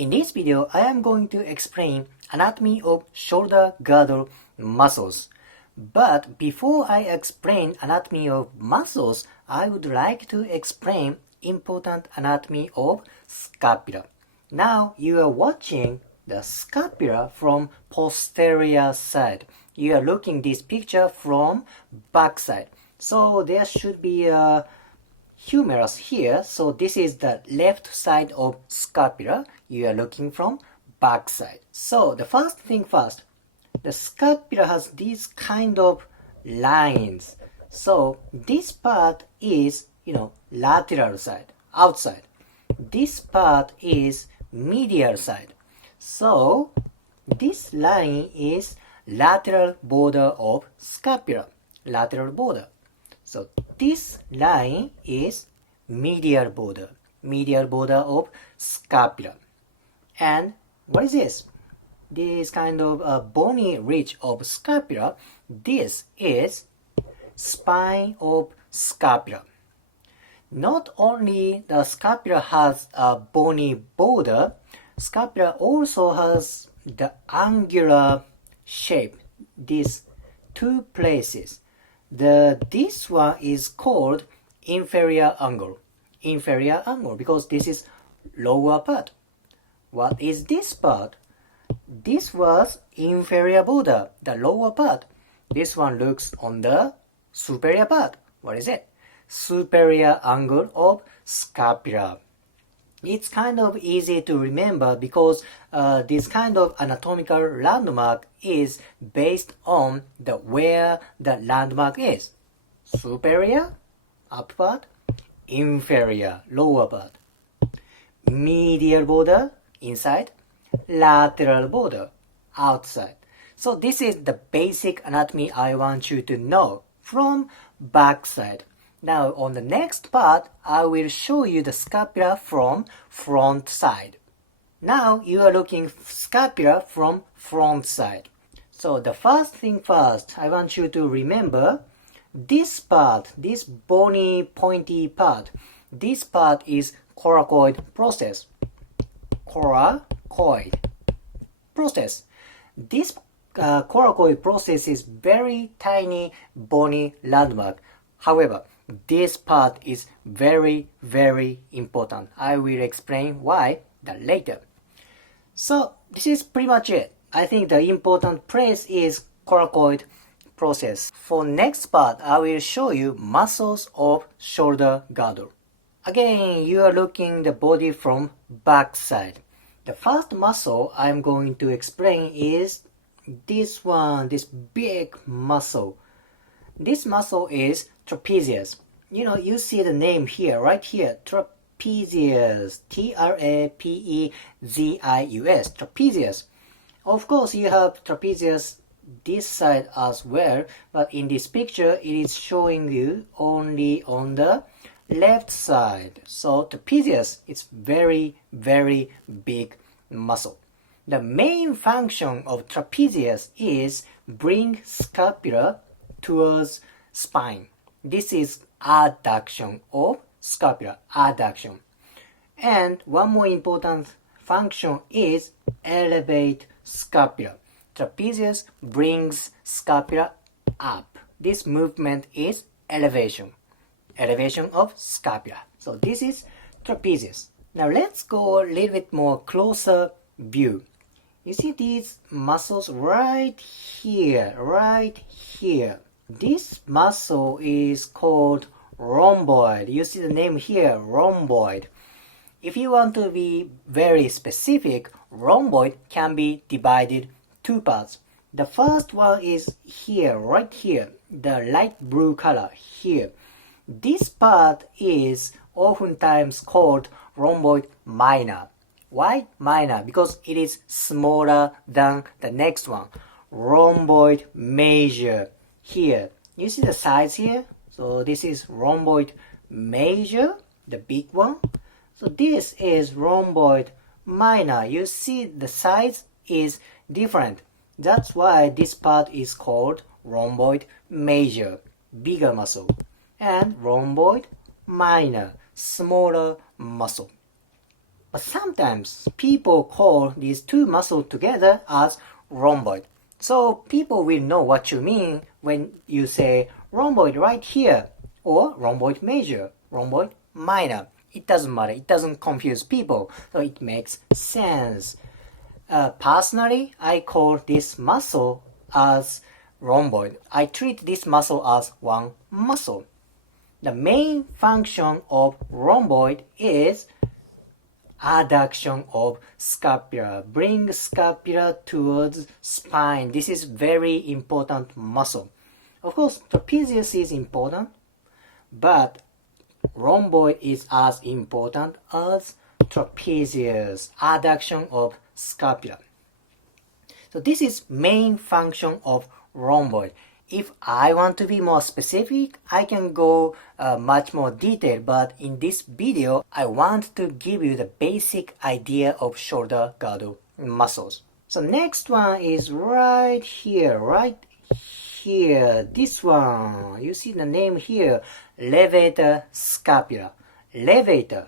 In this video, I am going to explain anatomy of shoulder girdle muscles. But before I explain anatomy of muscles, I would like to explain important anatomy of scapula. Now you are watching the scapula from posterior side. You are looking this picture from back side. So there should be a humerus here. So this is the left side of scapula. You are looking from back side. So the first thing first, the scapula has these kind of lines. So this part is, lateral side, outside. This part is medial side. So this line is lateral border of scapula, lateral border. So this line is medial border of scapula. And what is this? This kind of a bony ridge of scapula. This is spine of scapula. Not only the scapula has a bony border, scapula also has the angular shape. These two places. This one is called inferior angle because this is lower part. What is this part? This was inferior border, the lower part. This one looks on the superior part. What is it? Superior angle of scapula. It's kind of easy to remember because this kind of anatomical landmark is based on where the landmark is. Superior, upper part, inferior, lower part. Medial border, inside, lateral border, outside. So this is the basic anatomy I want you to know from back side. Now on the next part, I will show you the scapula from front side. Now you are looking scapula from front side. So the first thing first, I want you to remember this part, this bony pointy part. This part is coracoid process. Coracoid process. This coracoid process is very tiny bony landmark. However, this part is very, very important. I will explain why later. So this is pretty much it. I think the important place is coracoid process. For next part, I will show you muscles of shoulder girdle. Again, you are looking the body from back side. The first muscle I'm going to explain is this one, this big muscle. This muscle is trapezius. You see the name here, right here, trapezius, Trapezius, trapezius. Of course, you have trapezius this side as well, but in this picture, it is showing you only on the left side. So trapezius is very, very big muscle. The main function of trapezius is bring scapula towards spine. This is adduction of scapula, adduction. And one more important function is elevate scapula. Trapezius brings scapula up. This movement is elevation of scapula. So this is trapezius. Now let's go a little bit more closer view. You see these muscles right here. This muscle is called rhomboid. You see the name here, rhomboid. If you want to be very specific, rhomboid can be divided two parts. The first one is here, right here, the light blue color here. This part is oftentimes called rhomboid minor. Why minor? Because it is smaller than the next one. Rhomboid major. Here, you see the size here? So this is rhomboid major, the big one. So this is rhomboid minor. You see the size is different. That's why this part is called rhomboid major, bigger muscle. And rhomboid minor, smaller muscle. But sometimes people call these two muscles together as rhomboid. So people will know what you mean when you say rhomboid right here or rhomboid major, rhomboid minor. It doesn't matter. It doesn't confuse people. So it makes sense. Personally, I call this muscle as rhomboid. I treat this muscle as one muscle. The main function of rhomboid is adduction of scapula. Bring scapula towards spine. This is very important muscle. Of course, trapezius is important, but rhomboid is as important as trapezius, adduction of scapula. So this is main function of rhomboid. If I want to be more specific, I can go much more detailed, but in this video, I want to give you the basic idea of shoulder girdle muscles. So next one is right here, this one. You see the name here, levator scapula. Levator.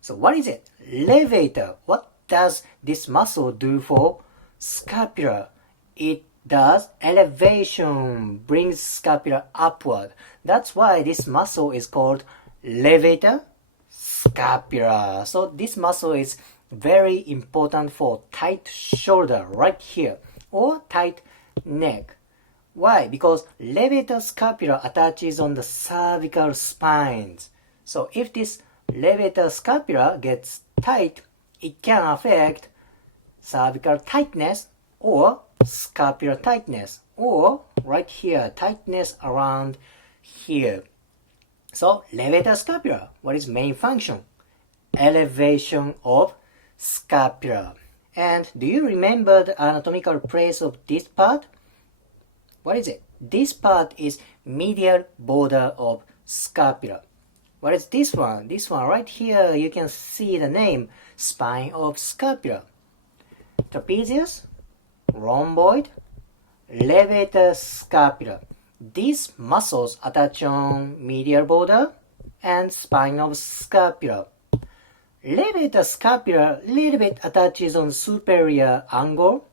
So what is it? Levator. What does this muscle do for scapula? It does elevation, brings scapula upward. That's why this muscle is called levator scapula. So this muscle is very important for tight shoulder right here or tight neck. Why? Because levator scapula attaches on the cervical spines. So if this levator scapula gets tight, it can affect cervical tightness or scapular tightness, or right here, tightness around here. So levator scapula, what is main function? Elevation of scapula. And do you remember the anatomical place of this part? What is it? This part is medial border of scapula. What is this one? This one right here, you can see the name, spine of scapula. Trapezius, rhomboid, levator scapula. These muscles attach on medial border and spine of scapula. Levator scapula little bit attaches on superior angle,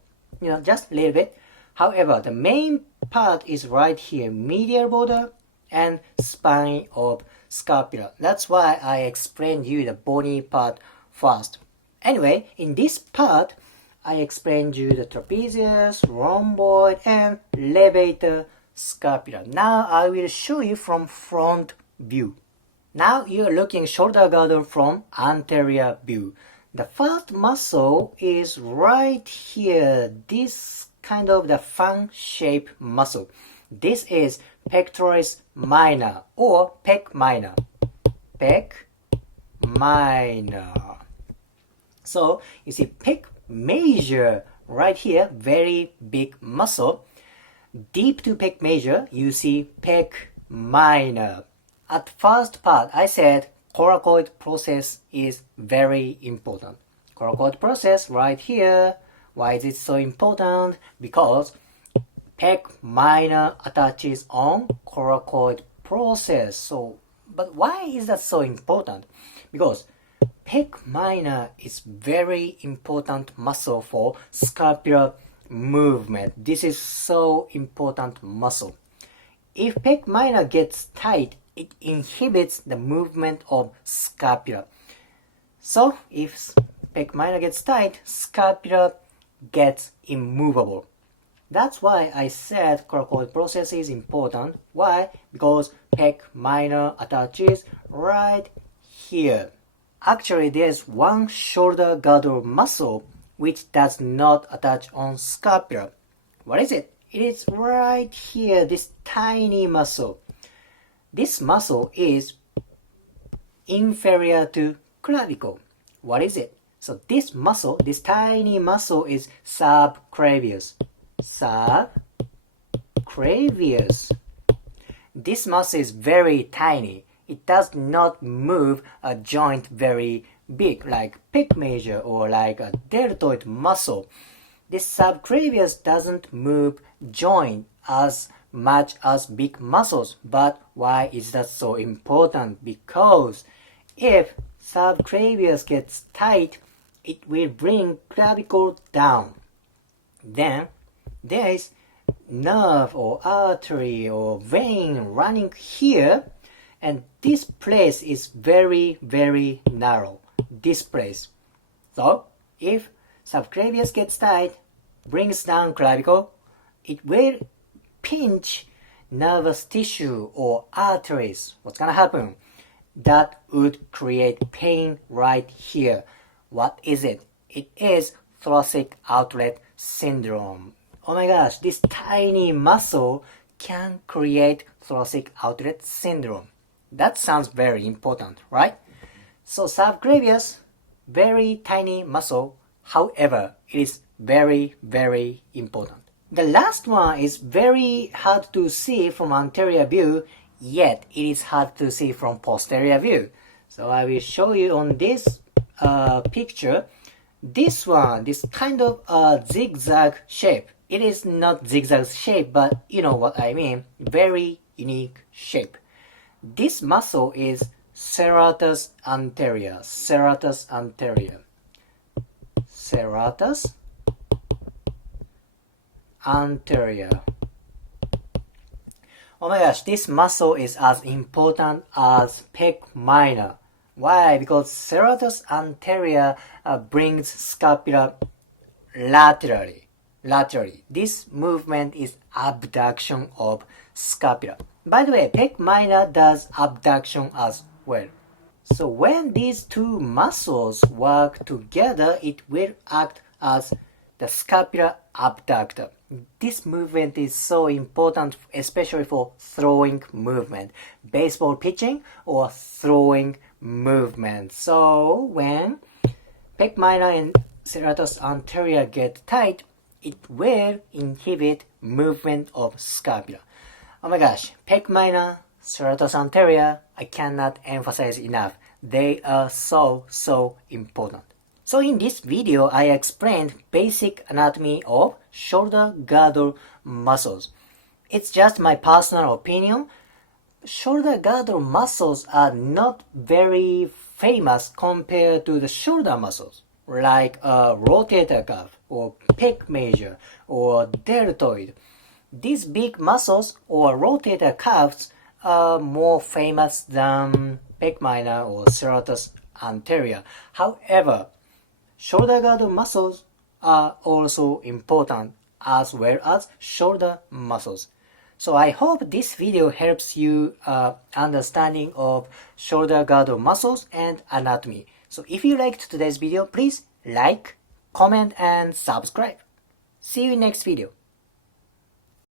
just a little bit. However, the main part is right here, medial border and spine of scapula. That's why I explained you the bony part first. Anyway, in this part, I explained you the trapezius, rhomboid, and levator scapula. Now I will show you from front view. Now you are looking shoulder girdle from anterior view. The first muscle is right here, this kind of the fan shape muscle. This is pectoralis minor or pec minor. Pec minor. So you see pec major right here, very big muscle. Deep to pec major, you see pec minor. At first part, I said coracoid process is very important. Coracoid process right here. Why is it so important? Because pec minor attaches on coracoid process. But why is that so important? Because pec minor is very important muscle for scapular movement. This is so important muscle. If pec minor gets tight, it inhibits the movement of scapula. So if pec minor gets tight, scapula gets immovable. That's why I said coracoid process is important. Why? Because pec minor attaches right here. Actually, there's one shoulder girdle muscle which does not attach on scapula. What is it? It is right here, this tiny muscle. This muscle is inferior to clavicle. What is it? So this muscle, this tiny muscle is subclavius. Subclavius. This muscle is very tiny. It does not move a joint very big like pec major or like a deltoid muscle. This subclavius doesn't move joint as much as big muscles. But why is that so important? Because If subclavius gets tight, it will bring clavicle down. Then there is nerve or artery or vein running here, and this place is very, very narrow. This place. So if subclavius gets tight, brings down clavicle, it will pinch nervous tissue or arteries. What's gonna happen? That would create pain right here. What is it? It is thoracic outlet syndrome. Oh my gosh, this tiny muscle can create thoracic outlet syndrome. That sounds very important, right? So subclavius, very tiny muscle. However, it is very, very important. The last one is very hard to see from anterior view, yet it is hard to see from posterior view. So I will show you on this picture. This one, this kind of zigzag shape. It is not zigzag shape, but you know what I mean. Very unique shape. This muscle is serratus anterior. Serratus anterior. Serratus anterior. Oh my gosh, this muscle is as important as pec minor. Why? Because serratus anterior brings scapula laterally. This movement is abduction of scapula. By the way, pec minor does abduction as well. So when these two muscles work together, it will act as the scapular abductor. This movement is so important, especially for throwing movement, baseball pitching or throwing movement. So when pec minor and serratus anterior get tight, it will inhibit movement of scapula. Oh my gosh, pec minor, serratus anterior, I cannot emphasize enough. They are so important. So in this video, I explained basic anatomy of shoulder girdle muscles. It's just my personal opinion. Shoulder girdle muscles are not very famous compared to the shoulder muscles, like a rotator cuff or pec major or deltoid. These big muscles or rotator cuffs are more famous than pec minor or serratus anterior. However, shoulder girdle muscles are also important as well as shoulder muscles. So I hope this video helps you understanding of shoulder girdle muscles and anatomy. So if you liked today's video, please like, comment and subscribe. See you in next video.